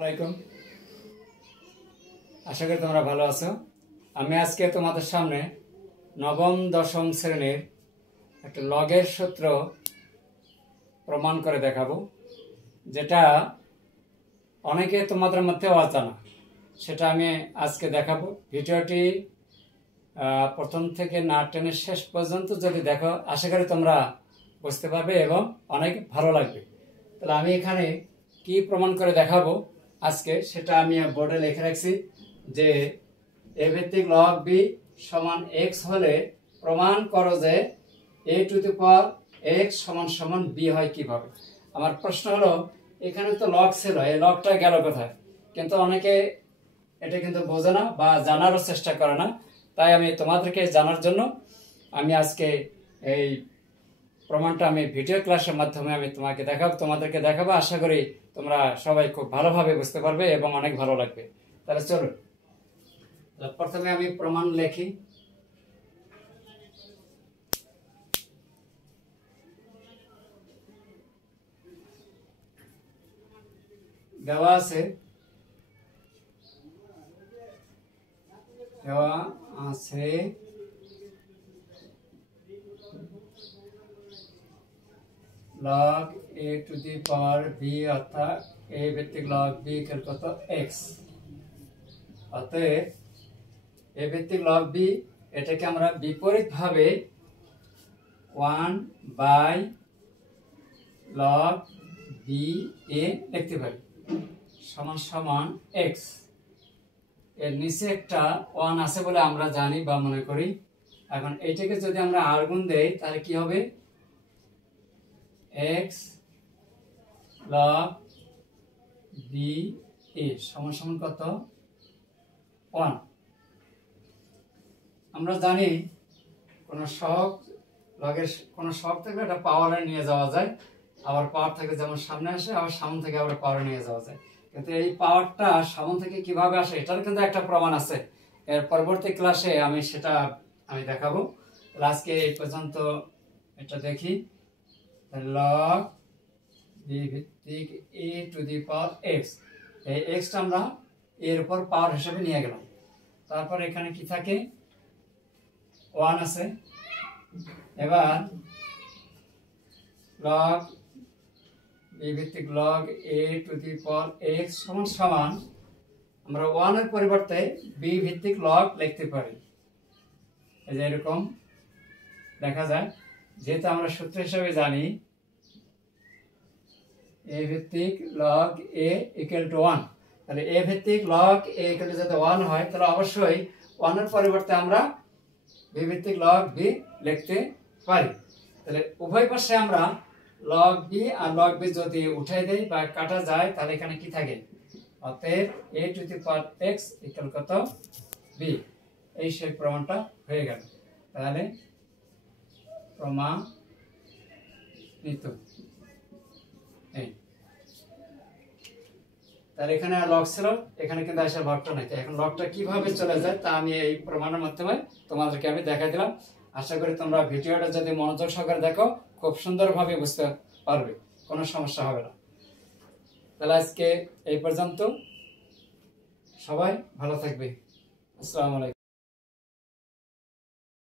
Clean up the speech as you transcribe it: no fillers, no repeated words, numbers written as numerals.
আলাইকুম, আশা করি তোমরা ভালো আছো। আমি আজকে তোমাদের সামনে নবম দশম শ্রেণীর একটা লগের সূত্র প্রমাণ করে দেখাবো, যেটা অনেকে তোমাদের মধ্যে অজানা। সেটা আমি আজকে দেখাবো। ভিডিওটি প্রথম থেকে না টেনে শেষ পর্যন্ত যদি দেখো, আশা করি তোমরা বুঝতে পারবে এবং অনেক ভালো লাগবে। তাহলে আমি এখানে কি প্রমাণ করে দেখাবো আজকে, সেটা আমি বোর্ডে লিখে রাখছি যে এ ভিত্তিক লগ বি সমান এক্স হলে প্রমাণ করো যে এ টু দি পাওয়ার এক্স সমান সমান বি হয় কিভাবে। আমার প্রশ্ন হলো, এখানে তো লগ ছিল, এই লগটা গেল কোথায়? কিন্তু অনেকে এটা কিন্তু বোঝে না বা জানারও চেষ্টা করে না। তাই আমি তোমাদেরকে জানার জন্য আমি আজকে এই প্রমাণটা আমি ভিডিও ক্লাসের মাধ্যমে আমি তোমাদেরকে দেখাবো। আশা করি তোমরা সবাই খুব ভালোভাবে বুঝতে পারবে এবং অনেক ভালো লাগবে। তাহলে চলো, প্রথমে আমি প্রমাণ লিখি। দেওয়া আছে log a to the power b অর্থাৎ a ভিত্তিক log b কত x। অতএব a ভিত্তিক log b এটাকে আমরা বিপরীত ভাবে 1 বাই log b a লিখতে পারি সমান সমান x। এর নিচে একটা 1 আছে বলে আমরা জানি বা মনে করি। এখন এইটাকে যদি আমরা r গুণ দেই তাহলে কি হবে? x log b a সমান সমান কত? 1। আমরা জানি কোন সহগ লগের কোন সহগ থেকে এটা পাওয়ারে নিয়ে যাওয়া যায়, আবার পাওয়ার থেকে যেমন সামনে আসে আবার সামনে থেকে আবার পাওয়ারে নিয়ে যাওয়া যায়। কিন্তু এই পাওয়ারটা সামনে থেকে কিভাবে আসে এটার কিন্তু একটা প্রমাণ আছে। এর পরবর্তী ক্লাসে আমি সেটা দেখাবো। আজকে এই পর্যন্ত এটা দেখি। log b ভিত্তিক a to the power x, এই x টা আমরা এর উপর পাওয়ার হিসেবে নিয়ে গেলাম। তারপর এখানে কি থাকে? 1 আছে। এবার log b ভিত্তিক log a to the power x সমান সমান আমরা 1 এর পরিবর্তে b ভিত্তিক log লিখতে পারি। এই যে এরকম দেখা যায়, যেহেতু আমরা সূত্র হিসেবে জানি a ভিত্তিক log a ইকুয়াল টু 1। তাহলে a ভিত্তিক log a ইকুয়াল টু যদি 1 হয় তাহলে অবশ্যই 1 এর পরিবর্তে আমরা b ভিত্তিক log b লিখতে পারি। তাহলে উভয় পাশে আমরা log b আর log b যদি উঠাই দেই বা কাটা যায় তাহলে এখানে কি থাকে? অতএব a to the power x equal কত? b। এই সেই প্রমাণটা হয়ে গেল। তাহলে প্রমাণিত। তাহলে এখানে লগ ছিল, এখানে কিন্তু আসলে লগটা নাই। এখন লগটা কিভাবে চলে যায় তা আমি এই প্রমাণের মাধ্যমে তোমাদেরকে আমি দেখাই দিলাম। আশা করি তোমরা ভিডিওটা যদি মনোযোগ সহকারে দেখো খুব সুন্দরভাবে বুঝতে পারবে, কোনো সমস্যা হবে না। তাহলে আজকে এই পর্যন্ত, সবাই ভালো থাকবে। আসসালামু আলাইকুম।